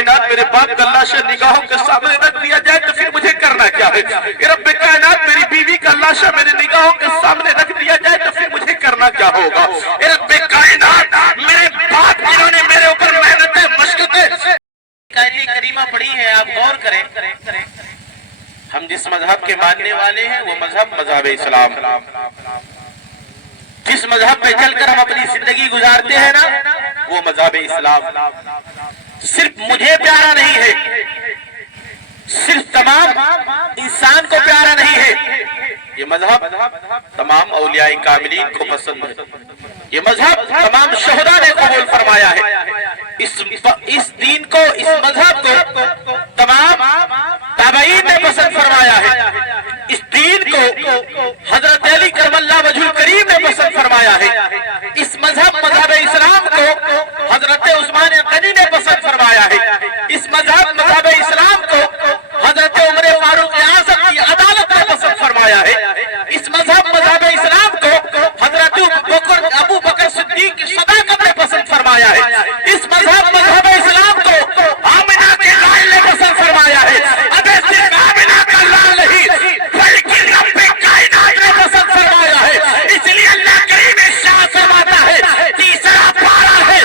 کائنات میرے باپ کا لاشا نگاہوں کے سامنے رکھ دیا جائے تو پھر مجھے کرنا کیا ہے؟ اے رب کائنات میری بیوی کا لاشا میرے نگاہوں کے سامنے رکھ دیا جائے تو پھر مجھے کرنا کیا ہوگا؟ اے رب کائنات میرے باپ جنہوں نے میرے اوپر محنتیں مشقتیں آیت کریمہ پڑھی ہے، آپ غور کریں۔ ہم جس مذہب کے ماننے والے ہیں وہ مذہب اسلام، جس مذہب پہ چل کر ہم اپنی زندگی گزارتے ہیں نا وہ مذہب اسلام صرف مجھے پیارا نہیں ہے، صرف تمام انسان کو پیارا نہیں ہے، یہ مذہب تمام اولیاء کاملین کو پسند ہے، یہ مذہب تمام شہداء نے قبول فرمایا ہے، اس دین کو، اس مذہب کو تمام تابعین نے پسند فرمایا ہے، اس دین کو حضرت علی کرم اللہ وجہ الکریم نے پسند فرمایا ہے، اس مذہب اسلام کو حضرت عثمان غنی نے پسند فرمایا ہے، اس مذہب اسلام کو حضرت عمر فاروق اعظم کی عدالت نے پسند فرمایا ہے، اس مذہب اسلام کو حضرت ابو بکر صدیق کی صداقت نے پسند فرمایا ہے، اس مذہب اسلام کو آمنہ کے لال نے پسند فرمایا ہے، اب صرف آمنہ کا لال نہیں بلکہ رب کائنات نے پسند فرمایا ہے، اس لیے اللہ کریم ارشاد فرماتا ہے، تیسرا پارہ ہے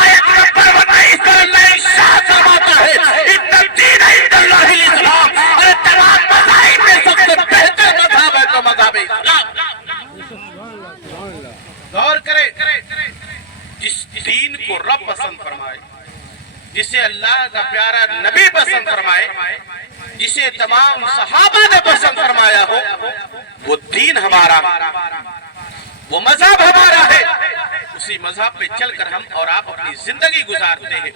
آیت نمبر 29 پر اللہ ارشاد فرماتا ہے، ان الدین عند اللہ الاسلام، اور تمام مذاہب میں سب سے بہتر مذہب ہے تو مذہب اسلام۔ غور کرے، جس دین کو رب پسند فرمائے، جسے اللہ کا پیارا نبی پسند فرمائے، جسے تمام صحابہ نے پسند فرمایا ہو، وہ دین ہمارا، وہ مذہب ہمارا ہے، اسی مذہب پہ چل کر ہم اور آپ اپنی زندگی گزارتے ہیں،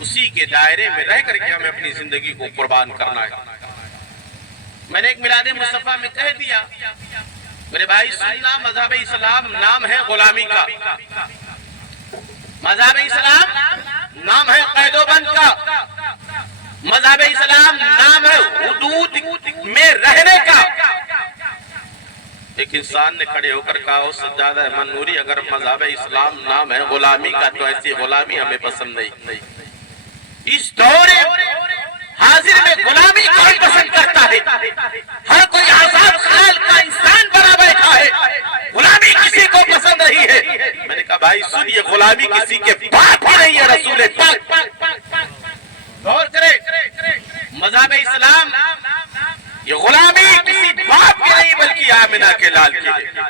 اسی کے دائرے میں رہ کر کے ہمیں اپنی زندگی کو قربان کرنا ہے۔ میں نے ایک میلاد مصطفیٰ میں کہہ دیا، میرے بھائی سننا، مذہب اسلام نام ہے غلامی کا، مذہب اسلام نام ہے قید و بند کا، مذہب اسلام نام ہے حدود میں رہنے کا۔ ایک انسان نے کھڑے ہو کر کہا، سجادہ احمد نوری اگر مذہب اسلام نام ہے غلامی کا تو ایسی غلامی ہمیں پسند نہیں۔ اس دور حاضر میں غلامی کون پسند کرتا ہے؟ ہر کوئی آزاد خیال کا انسان بنا بیٹھا ہے، غلامی کسی کو پسند نہیں ہے۔ میں نے کہا بھائی سن، یہ غلامی کسی کے باپ ہی نہیں ہے، رسول پاک۔ غور کرے، مذہب اسلام یہ غلامی کسی باپ کی نہیں بلکہ آمنہ کے لال کی ہے۔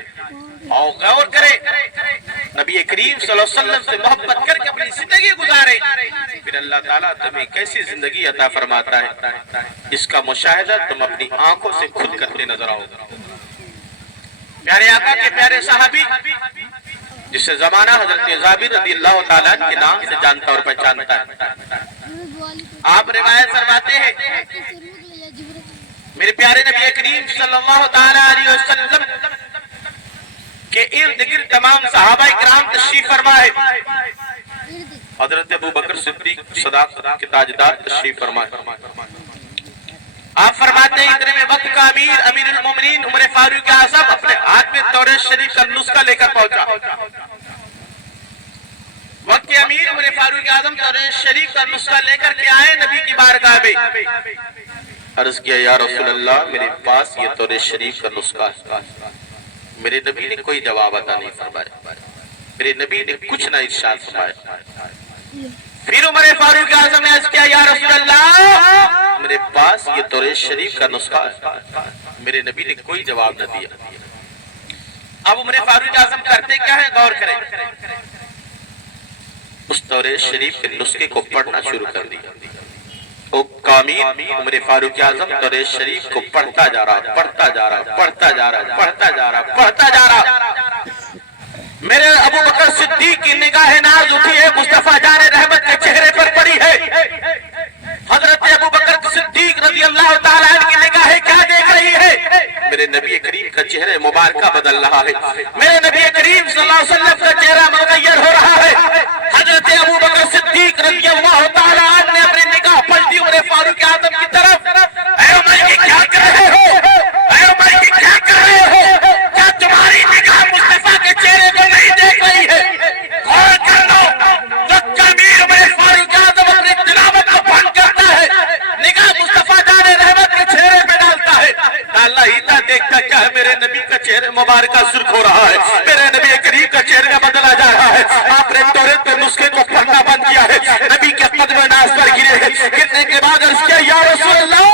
اور غور کرے، نبی کریم صلی اللہ علیہ وسلم سے محبت کر کے اپنی زندگی گزارے، پھر اللہ تعالیٰ تمہیں کیسی زندگی عطا فرماتا ہے، اس کا مشاہدہ تم اپنی آنکھوں سے خود کرتے نظر آؤ۔ پیارے آقا کے پیارے صحابی جسے زمانہ حضرت جابر رضی اللہ تعالیٰ کے نام سے جانتا اور پہچانتا ہے، آپ روایت فرماتے ہیں میرے پیارے نبی کریم صلی اللہ تعالیٰ علیہ وسلم کے ارد گرد تمام صحابہ کرام تشریف فرمائے، حضرت ابو بکر صدیق صداقت کے تاجدار تشریف فرمائے۔ آپ فرماتے ہیں اتنے میں وقت کا امیر المومنین عمر فاروق اعظم اپنے ہاتھ میں توریت شریف کا نسخہ لے کر پہنچا۔ وقت کے امیر عمر فاروق اعظم توریت شریف کا نسخہ لے کر کے آئے نبی کی بارگاہ میں، عرض کیا یا رسول اللہ میرے پاس یہ توریت شریف کا نسخہ ہے۔ میرے نبی نے کوئی جواب عطا نہیں فرمایا، میرے نبی نے کچھ نہ ارشاد فرمایا۔ پھر عمر فاروق اعظم نے عرض کیا یا رسول اللہ میرے پاس یہ توریت شریف کا نسخہ ہے، میرے نبی نے کوئی جواب نہ دیا۔ اب عمر فاروق اعظم کرتے کیا ہے؟ غور کریں، اس توریت شریف کے نسخے کو پڑھنا شروع کر دیا۔ عمر فاروق اعظم توریت شریف کو پڑھتا جا رہا، پڑھتا جا رہا، پڑھتا جا رہا، پڑھتا جا رہا، پڑھتا جا رہا۔ میرے ابو بکر صدیق کی نگاہ ناز اٹھی ہے، مصطفیٰ جان رحمت کے چہرے پر پڑی ہے۔ حضرت ابو بکر صدیق رضی اللہ تعالیٰ عنہ کی نگاہیں کیا دیکھ رہی ہے؟ میرے نبی کریم کا چہرہ مبارکہ بدل رہا ہے، میرے نبی کریم صلی اللہ علیہ وسلم کا چہرہ متغیر ہو رہا ہے۔ حضرت ابو بکر صدیق رضی اللہ تعالیٰ عنہ نے اپنی نگاہ پلٹی عمر فاروق اعظم کی طرف، اے عمر یہ کیا کر رہے ہو؟ اے عمر یہ کیا کر رہے ہو؟ کیا تمہاری نگاہ مصطفیٰ کے چہرے کو نہیں دیکھ رہی ہے؟ غور کر لو، وقت امیر عمر فاروق اعظم اپنی تلاوت کو مبارکہ سرخ ہو رہا ہے، میرے نبی کریم کا چہرہ بدلا جا رہا ہے. آپ نے توریت کے نسخے کو پڑھنا بند کیا ہے، نبی کے قدم ناز پر گرے ہیں. گرنے کے بعد عرض کیا یا رسول اللہ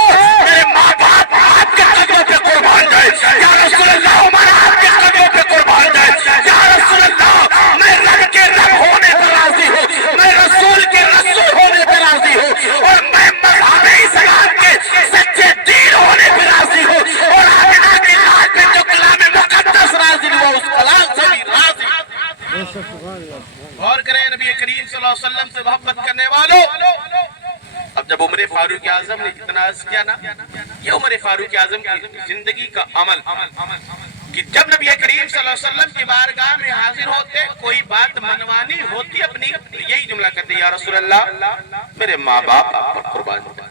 میرے ماں باپ آپ کے قدموں پہ قربان جائے، یا رسول اللہ ہمارا آپ کے قدموں پہ قربان جائے، یا رسول اللہ میں رب کے رب ہونے پر راضی ہوں، میں رسول کے رسول ہونے پر راضی ہوں، اور میں مذہب اسلام کے سچے دین ہونے پر راضی ہوں، اور آمنہ کی لاج پہ جو کلام مقدس نازل ہوا اس کلام سے بھی راضی ہوں. غور کریں نبی کریم صلی اللہ علیہ وسلم سے محبت کرنے والوں. اب جب عمر فاروق اعظم نے اتنا عرض کیا نا، یہ عمر فاروق اعظم کی زندگی کا عمل کہ جب نبی کریم صلی اللہ علیہ وسلم کی بارگاہ میں حاضر ہوتے، کوئی بات منوانی ہوتی اپنی یہی جملہ کرتے یا رسول اللہ میرے ماں باپ آپ پر قربان جائیں،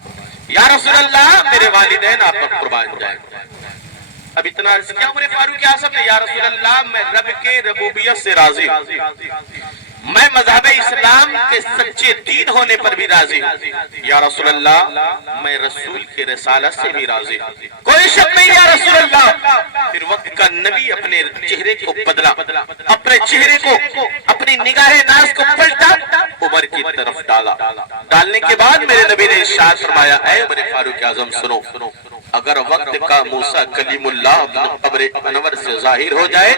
یا رسول اللہ میرے والدین آپ پر قربان جائیں. اب اتنا عرض کیا عمر فاروق اعظم نے، یا رسول اللہ میں رب کے ربوبیت سے راضی ہوں، میں مذہب اسلام کے سچے دین ہونے پر بھی راضی ہوں، یا رسول اللہ میں رسول کے رسالت سے بھی راضی ہوں، کوئی شک نہیں یا رسول اللہ. پھر وقت کا نبی اپنے چہرے کو بدلا، اپنے چہرے کو اپنی نگاہ ناز کو پلٹا، عمر کی طرف ڈالا. ڈالنے کے بعد میرے نبی نے ارشاد فرمایا اے عمر فاروق اعظم سنو، اگر وقت کا موسیٰ کلیم اللہ اپنے قبر انور سے ظاہر ہو جائے،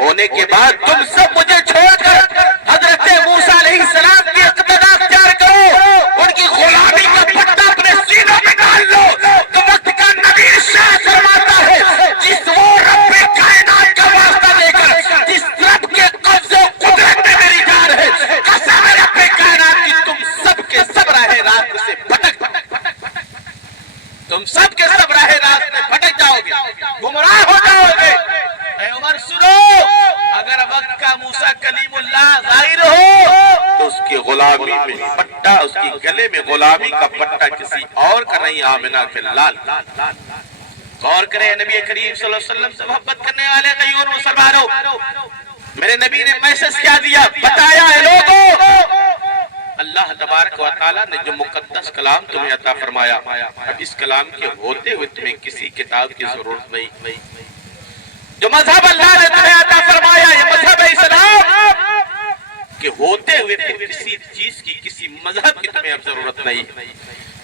ہونے کے بعد تم سب مجھے چھوڑ کر حضرت موسیٰ علیہ السلام کی اقتداء اختیار کرو، ان کی غلامی کا پٹا اپنے سینوں میں ڈال لو. تو وقت کا نبی ارشاد فرماتا ہے جس وہ رب کائنات کا واسطہ دے کر جس رب کے قبض و قدرت میں میری جان ہے، قسم ہے رب کائنات کی تم سب کے سب راہ راست سے بھٹک تم سب کے سب راہ راست میں بھٹک جاؤ گے، گمراہ ہو جاؤ گے. اے عمر سنو، اگر وقت کا موسیٰ کلیم اللہ ظاہر ہو تو اس کی غلامی میں پٹا، اس کی گلے میں غلامی کا پٹا کسی اور کا نہیں، آمنہ کے لال. غور کریں نبی کریم صلی اللہ علیہ وسلم سے محبت کرنے والے غیور مسلمانوں، میرے نبی نے میسج کیا دیا، بتایا ہے لوگوں اللہ تبارک و تعالیٰ نے جو مقدس کلام تمہیں عطا فرمایا، اب اس کلام کے ہوتے ہوئے تمہیں کسی کتاب کی ضرورت نہیں. جو مذہب اللہ نے تمہیں عطا فرمایا یہ مذہب اسلام کے ہوتے ہوئے کسی چیز کی کسی مذہب کی تمہیں اب ضرورت نہیں.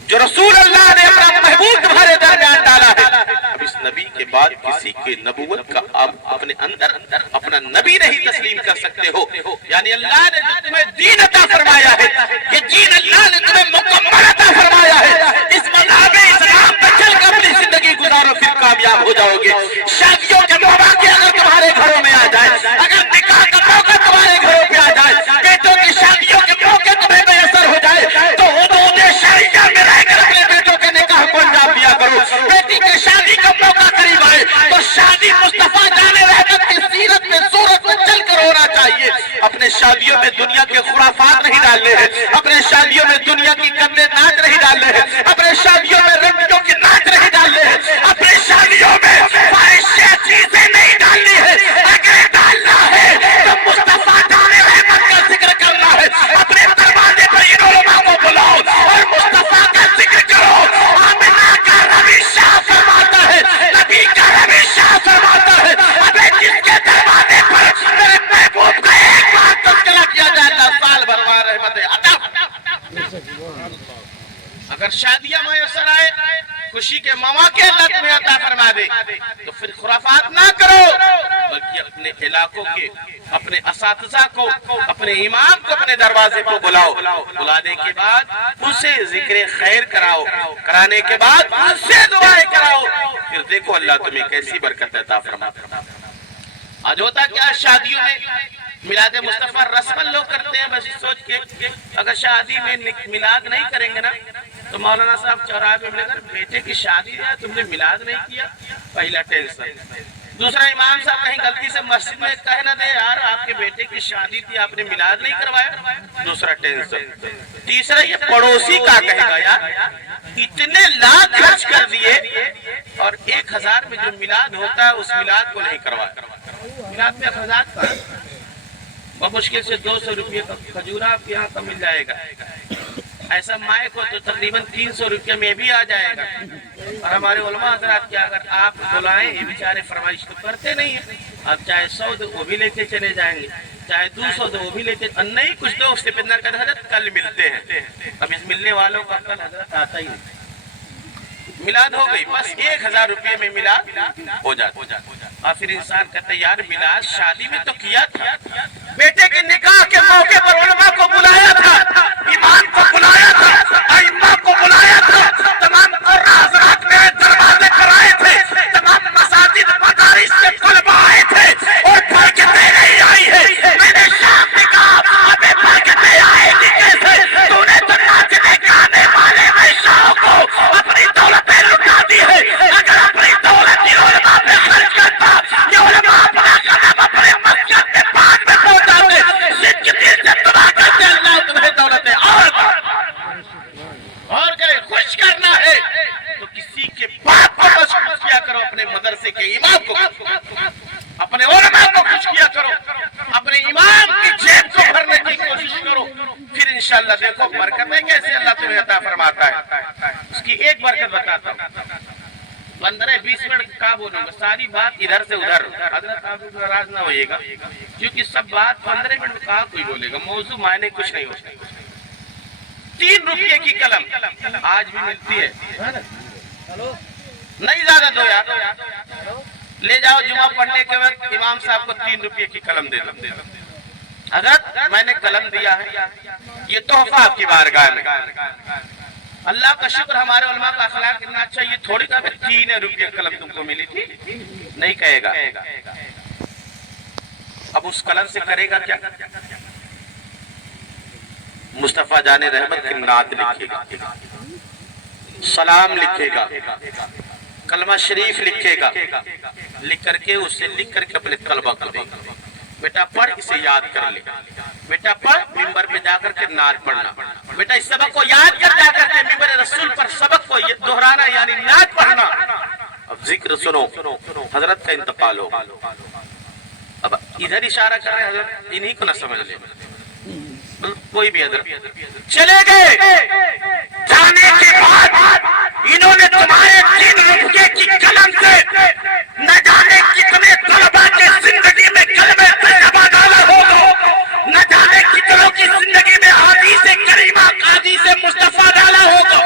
جو رسول اللہ نے اپنا محبوب تمہارے درمیان ڈالا ہے، اب اس نبی کے بعد کسی کے نبوت کا آپ اپنے اندر اپنا نبی نہیں تسلیم کر سکتے ہو. یعنی اللہ نے جو تمہیں دین عطا فرمایا ہے، یہ دین اللہ نے تمہیں مکمل عطا فرمایا ہے. اس مذہب اسلام پر چل کر اپنی زندگی گزارو، پھر کامیاب ہو جاؤ گے. شادیوں کے مواقع اگر تمہارے گھروں میں آ جائے، اگر نکاح کا موقع تمہارے گھروں پہ آ جائے، بیٹوں کی شادیوں کے موقع تمہیں میسر ہو جائے، تو حدود شریعہ میں رہ کر اپنے بیٹوں کے نکاح کو انجام دیا کرو. بیٹی کی شادی کا موقع قریب آئے تو شادی مصطفیٰ جانے رحمت کی سیرت میں صورت میں چل کر ہونا چاہیے. اپنے شادیوں میں دنیا کے خرافات نہیں ڈالنے ہیں، اپنے شادیوں میں دنیا کی گندے ناچ نہیں ڈالنے ہیں، اپنے شادیوں میں رنڈیوں کی ناچ نہیں ڈالنے ہیں، اپنے شادیوں میں فاحشہ چیزیں نہیں ڈالنی ہے. اگر ڈالنا ہے تو مصطفیٰ جانے رحمت کا ذکر کرنا ہے. اپنے دروازے پر ان علماء کو بلاؤ اور مصطفیٰ کا ذکر کرو. آمنہ کا ربی شاہ فرماتا ہے، نبی کا ربی شاہ فرماتا ہے، ابے جس کے دروازے پر میرے محبوب کا ایک بار تذکرہ کیا جائے اللہ سال بھر وہاں رحمت عطا. اگر شادیاں میسر آئے، خوشی کے مواقع اللہ تمہیں عطا فرما دے، تو پھر خرافات نہ کرو، بلکہ اپنے علاقوں کے اپنے اساتذہ کو اپنے امام کو اپنے دروازے کو بلاؤ. بلانے کے بعد اسے ذکر خیر کراؤ، کرانے کے بعد اسے دعائیں کراؤ. پھر دیکھو اللہ تمہیں کیسی برکت عطا فرماتا. آج ہوتا کیا شادیوں میں میلاد مصطفیٰ رسم لوگ کرتے ہیں بس سوچ کے اگر شادی میں میلاد نہیں کریں گے نا تو مولانا صاحب چوراہے پہ ملے گا بیٹے کی شادی ہے تم نے میلاد نہیں کیا، پہلا ٹینشن. دوسرا امام صاحب کہیں غلطی سے مسجد میں کہہ نہ دے یار آپ کے بیٹے کی شادی تھی آپ نے میلاد نہیں کروایا، دوسرا ٹینشن. تیسرا یہ پڑوسی کا کہے گا یار اتنے لاکھ خرچ کر دیے اور 1000 میں جو میلاد ہوتا ہے اس میلاد کو نہیں کروایا. میلاد میں 1000 کا بہت مشکل سے 200 روپے کا کھجورا آپ کے یہاں کا مل جائے گا. ایسا مائک ہو تو تقریباً 300 روپے میں بھی آ جائے گا. اور ہمارے علماء حضرات کیا اگر آپ بلائیں یہ بیچارے فرمائش تو کرتے نہیں ہیں. اب چاہے 100 دو وہ بھی لے کے چلے جائیں گے، چاہے 200 دو وہ بھی لے کے، نہیں کچھ لوگ سپندر کا حضرت کل ملتے ہیں، اب اس ملنے والوں کا کل حضرت آتا ہی نہیں، میلاد ہو گئی بس 1000 روپے میں میلاد ہو جاتا، اور پھر انسان کہتا ہے یار میلاد شادی میں تو کیا تھا، بیٹے کے نکاح کے موقع پر علماء کو بلایا تھا، امام کو بلایا تھا، ائمہ کو بلایا تھا، تمام قرآن حضرات میں دروازے پر آئے تھے، تمام مساجد مدارس سے طلبہ آئے تھے، اور برکتیں نہیں آئی ہے، میں نے شام میں کہا ابھی برکتیں آئے گی کیسے، تو نے تو ناچنے گانے والے ویشاؤں کو اپنی دولتیں لٹا دی ہے، اگر اپنی دولت یہ علماء پہ خرچ کرتا، یہ علماء اپنا قدم اپنے مسجد میں پاک میں پہنچاتے، صدق دل سے دعا کرتے اللہ تمہیں دولتیں اور کرے، خوش کرنا ہے تو کسی کے باپ کو خوش کیا کرو، اپنے مدرسے کے امام کو، اپنے علماء کو خوش کیا کرو، اپنے امام کی جیب کو بھرنے کی کوشش کرو، پھر انشاءاللہ دیکھو برکتیں کیسے اللہ تمہیں عطا فرماتا ہے۔ اس کی ایک برکت بتاتا ہوں، 15-20 منٹ کا بولوں گا، ساری بات ادھر سے ادھر، حضرت آپ ناراض نہ ہوئیے گا کیونکہ سب بات 15 منٹ میں کہاں کوئی بولے گا، موضوع معنی کچھ نہیں ہوتا۔ 3 روپے کی قلم آج بھی ملتی ہے، نہیں زیادہ دو یار، لے جاؤ جمعہ پڑھنے کے وقت امام صاحب کو 3 روپے کی قلم دے دو، حضرت میں نے قلم دیا ہے، یہ تحفہ آپ کی بارگاہ میں، اللہ کا شکر ہمارے علماء کا اخلاق اتنا اچھا، یہ تھوڑی کا 3 روپے قلم تم کو ملی تھی، نہیں کہے گا، اب اس قلم سے کرے گا کیا؟ مصطفیٰ جان رحمت کی نعت لکھے گا، سلام لکھے گا، کلمہ شریف لکھے گا، لکھ کر کے اسے اپنے طلبہ کو دے گا، بیٹا پڑھ اسے یاد کر لے، بیٹا پڑھ ممبر پہ جا کر کے نعت پڑھنا، بیٹا اس سبق کو یاد کر جا کر کے ممبر رسول پر سبق کو دہرانا یعنی نعت پڑھنا۔ اب ذکر سنو، حضرت کا انتقال ہو، اب ادھر اشارہ کر رہے حضرت، انہی کو نہ سمجھ لے، کوئی بھی حضرت چلے گئے، جانے کے بعد انہوں نے تمہارے 3 روپے کی قلم سے نہ جانے کتنے طلبہ کے زندگی میں کلمہ طیبہ ڈالا ہوگا، نہ جانے کتنوں کی زندگی میں حدیث کریمہ حدیث مصطفیٰ ڈالا ہوگا،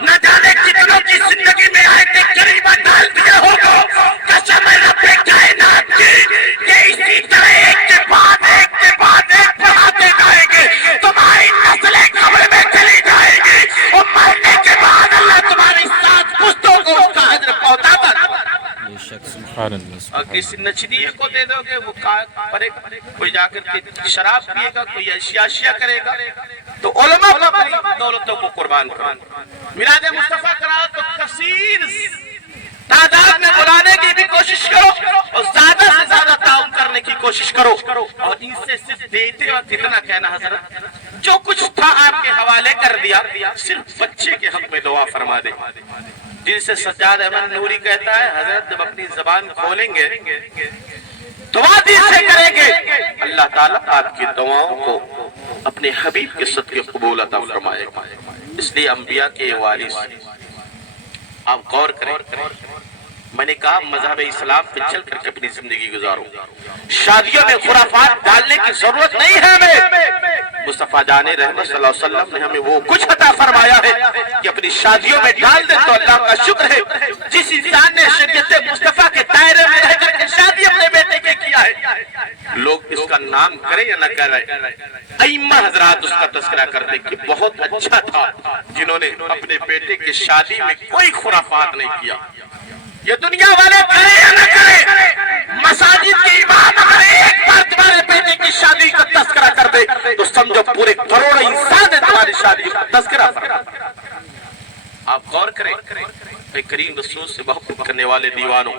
نہ جانے کتنوں کی زندگی میں آیت کریمہ ڈال دیا ہوگا، قسم رب کائنات کی کہ اسی طرح ایک کے بعد ایک پڑھاتے جائیں گے، تمہاری نسلیں قبر میں چلی جائیں گی، اور مرنے کے بعد اللہ تمہاری 7 پشتوں کو اس کا حضر پہنچاتا تھا۔ اور کسی نچنیے کو دے دو گے وہ پڑے، کوئی جا کر کے شراب پیے گا، کوئی اشیاء کرے گا، تو علماء اپنی دولتوں کو قربان کرو، میلاد مصطفیٰ کراؤ تو کثیر تعداد میں بلانے کی بھی کوشش کرو، اور زیادہ سے زیادہ تعاون کرنے کی کوشش کرو، اور ان سے صرف دیتے اور اتنا کہنا حضرت جو کچھ تھا آپ کے حوالے کر دیا، صرف بچے کے حق میں دعا فرما دے، جن سے سجاد احمد نوری کہتا ہے حضرت جب اپنی زبان کھولیں گے دعا دل سے کریں گے، اللہ تعالیٰ آپ کی دعاؤں کو اپنے حبیب کے صدقے قبول عطا فرمائے گا۔ اس لیے انبیاء کے وارث آپ غور کریں، میں نے کہا مذہب اسلام پہ چل کر کے اپنی زندگی گزارو، شادیوں میں خرافات ڈالنے کی ضرورت نہیں ہے ہمیں، مصطفیٰ جان رحمت صلی اللہ علیہ وسلم نے ہمیں وہ کچھ عطا فرمایا ہے کہ اپنی شادیوں میں ڈال دیں تو اللہ کا شکر ہے، جس انسان نے شریعت مصطفیٰ کے دائرے میں رہ کر کے شادی اپنے بیٹے کے کیا ہے، لوگ اس کا نام کریں یا نہ کریں، ائمہ حضرات اس کا تذکرہ کرتے کہ بہت اچھا تھا جنہوں نے اپنے بیٹے کی شادی میں کوئی خرافات نہیں کیا۔ یہ دنیا والے کریں یا نہ کریں، مساجد کے امام اگر ایک بار تمہارے بیٹے کی شادی کا تذکرہ کر دے تو سمجھو پورے کروڑ انسان نے تمہاری شادی کا تذکرہ فرما۔ آپ غور کریں، کریم رسول سے محبت کرنے والے دیوانوں،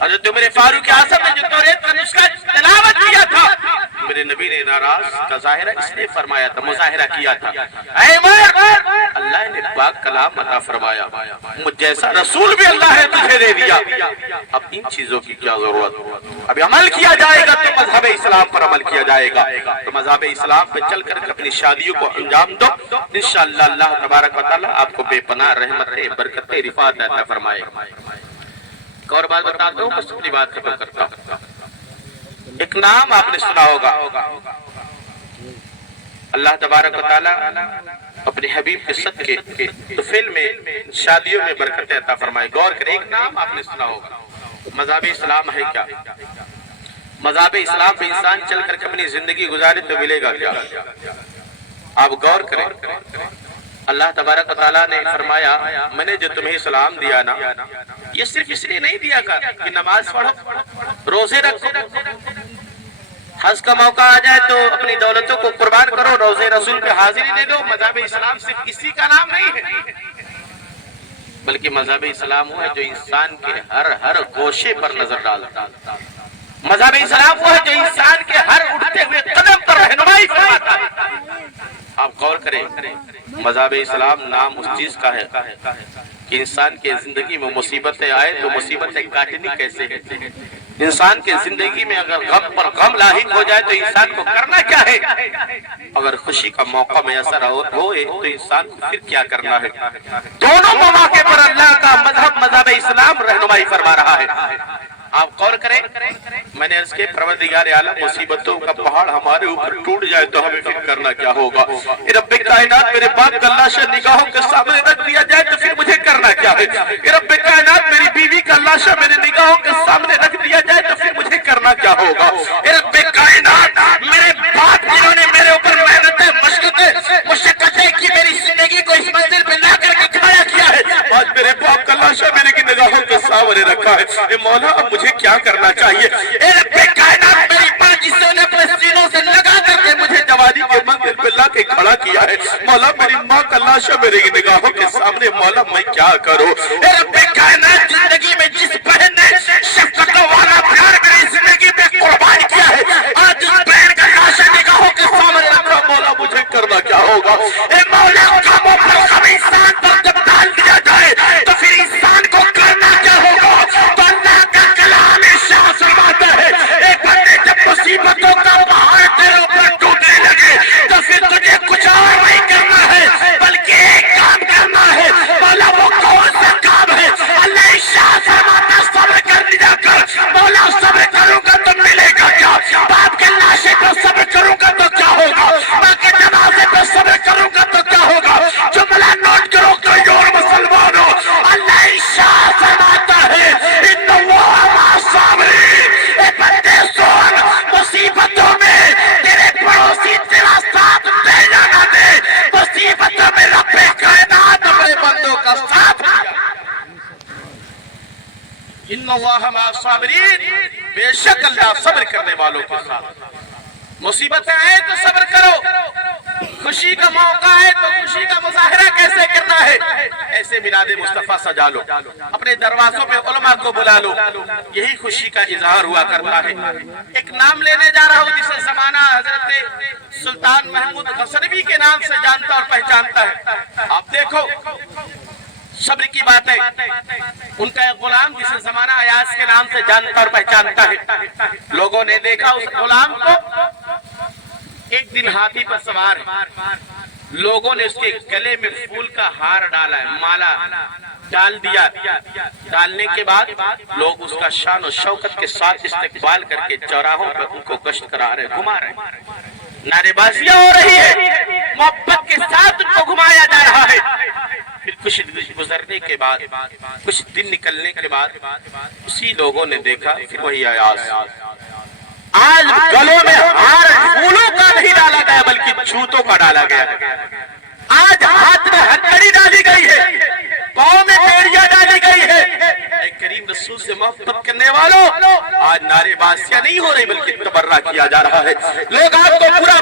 حضرت عمر فاروق اعظم نے جو توریت کا نسخہ تلاوت کیا تھا، میرے نبی نے ناراض کا ظاہرہ اس لیے فرمایا تھا، مظاہرہ کیا تھا، اے عمر اللہ نے پاک کلام عطا فرمایا، مجھ جیسا رسول بھی اللہ نے تجھے دے دیا، اب ان چیزوں کی کیا ضرورت، ابھی عمل کیا جائے گا تو مذہب اسلام پر عمل کیا جائے گا، تو مذہب اسلام پہ چل کر اپنی شادیوں کو انجام دو، انشاءاللہ اللہ تبارک و تعالی آپ کو بے پناہ رحمتیں برکتیں رفعت عطا فرمائے۔ ایک اور بات بتاتا ہوں، بس اپنی بات ختم کرتا ہوں، ایک نام آپ نے سنا ہوگا، اللہ تبارک و تعالی اپنے حبیب کے صدقے طفیل میں شادیوں میں برکتیں عطا فرمائے. غور کریں، ایک نام آپ نے سنا ہوگا. مذہب اسلام ہے کیا؟ مذہب اسلام پہ انسان چل کر کے اپنی زندگی گزارے تو ملے گا کیا؟ آپ غور کریں. اللہ تبارک و تعالیٰ نے فرمایا میں نے جو تمہیں اسلام دیا نا، یہ صرف اس لیے نہیں دیا کہ نماز پڑھو، روزے رکھو، حج کا موقع آ جائے تو اپنی دولتوں کو قربان کرو، روزے رسول پہ حاضری دے دو. مذہب اسلام صرف اسی کا نام نہیں ہے، بلکہ مذہب اسلام وہ ہے جو انسان کے ہر گوشے پر نظر ڈالتا. مذہب اسلام وہ ہے جو انسان کے ہر اٹھتے ہوئے قدم پر رہنمائی فرماتا ہے. آپ غور کریں، مذہب اسلام نام اس چیز کا ہے کہ انسان کے زندگی میں مصیبتیں آئے تو مصیبتیں کاٹنی کیسے ہیں. انسان کے زندگی میں اگر غم پر غم لاحق ہو جائے تو انسان کو کرنا کیا ہے، اگر خوشی کا موقع میسر ہوئے تو انسان کو پھر کیا کرنا ہے. دونوں مواقع پر اللہ کا مذہب اسلام رہنمائی فرما رہا ہے. آپ غور کریں، میں نے عرض کے پروردگار عالم مصیبتوں کا پہاڑ ہمارے اوپر ٹوٹ جائے تو ہمیں پھر کرنا کیا ہوگا. اے رب کائنات میرے باپ کا لاشا نگاہوں کے سامنے رکھ دیا جائے تو پھر مجھے کرنا کیا ہے. اے رب کائنات میری بیوی کا لاشا میرے نگاہوں کے سامنے رکھ دیا جائے تو پھر مجھے کرنا کیا ہوگا. اے رب کائنات میرے باپ جنہوں نے میرے اوپر محنتیں مشقتیں کی، میری زندگی کو اس منزل پہ لا کر کے کھڑا کیا ہے، آج میرے باپ کا لاشا میرے نگاہوں کے سامنے رکھا ہے. اے مولا اب مجھے کیا کرنا چاہیے. اے رب کائنات میری ماں جسے نے اپنے سینوں سے لگا کر کے مجھے جوانی کے منزل پہ لا کے کھڑا کیا ہے، مولا میری ماں کا لاشا میرے نگاہوں کے سامنے، مولا میں کیا کروں. اے رب کائنات زندگی میں جس بہن نے شفقتوں والا پیار میری زندگی پہ قربان کیا ہے، آج اس بہن کا لاشا نگاہوں کے سامنے رکھا، مولا مجھے کرنا کیا ہوگا. اے مولا غموں پر غم انسان پر جب ڈال دیا جائے تو پھر انسان کو کرنا کیا ہوگا. تو اللہ کا کلام ارشاد فرماتا ہے، ایک بندے جب مصیبتوں کا پہاڑ تیرے اوپر ٹوٹنے لگے تو پھر تجھے کچھ اور نہیں کرنا ہے بلکہ ایک کام کرنا ہے. مولا وہ کون سا کام ہے؟ اللہ ارشاد فرماتا صبر کر لیا کر. مولا صبر کروں گا تو ملے گا کیا؟ باپ کے لاشے پر صبر کروں گا تو کیا ہوگا؟ ماں کے جنازے پر صبر کروں گا تو کیا ہوگا؟ جملہ نوٹ کرو کوئی اور مسلمانوں، اللہ ارشاد فرماتا ہے ان اللہ مع الصابرین. اے بندے سن، مصیبتوں میں تیرے پڑوسی تیرا ساتھ دے یا نہ دے، مصیبتوں میں رب کائنات اپنے بندوں کا ساتھ دیا. ان اللہ مع الصابرین، بے شک اللہ صبر کرنے والوں کے ساتھ. مصیبتیں آئے تو صبر کرو، خوشی کا موقع ہے تو خوشی کا مظاہرہ کیسے کرنا ہے، ایسے میلاد مصطفیٰ سجا لو، اپنے دروازوں پہ علماء کو بلا لو، یہی خوشی کا اظہار ہوا کرتا ہے. ایک نام لینے جا رہا ہوں جسے زمانہ حضرت سلطان محمود غزنوی کے نام سے جانتا اور پہچانتا ہے. آپ دیکھو صبر کی بات ہے، ان کا ایک غلام جسے زمانہ ایاز کے نام سے جانتا اور پہچانتا ہے. لوگوں نے دیکھا اس غلام کو ایک دن ہاتھی پر سوار، لوگوں نے اس کے گلے میں پھول کا ہار ڈالا ہے، مالا ڈال دیا. ڈالنے کے بعد لوگ اس کا شان و شوکت کے ساتھ استقبال کر کے چوراہوں پر ان کو گشت کرا رہے، گھما رہے، نعرے بازیاں ہو رہی ہے، محبت کے ساتھ ان کو گھمایا جا رہا ہے. پھر کچھ گزرنے کے بعد، کچھ دن نکلنے کے بعد اسی لوگوں نے دیکھا پھر وہی ایاز. آج گلوں میں ہار پھولوں کا نہیں ڈالا گیا بلکہ چھوتوں کا ڈالا گیا. آج ہاتھ میں ہتھیلی ڈالی گئی ہے، پاؤں میں بیڑیاں ڈالی گئی ہے. اے کریم رسول سے محبت کرنے والوں، آج نعرے بازیاں نہیں ہو رہی بلکہ تبرہ کیا جا رہا ہے. لوگ آپ کو برا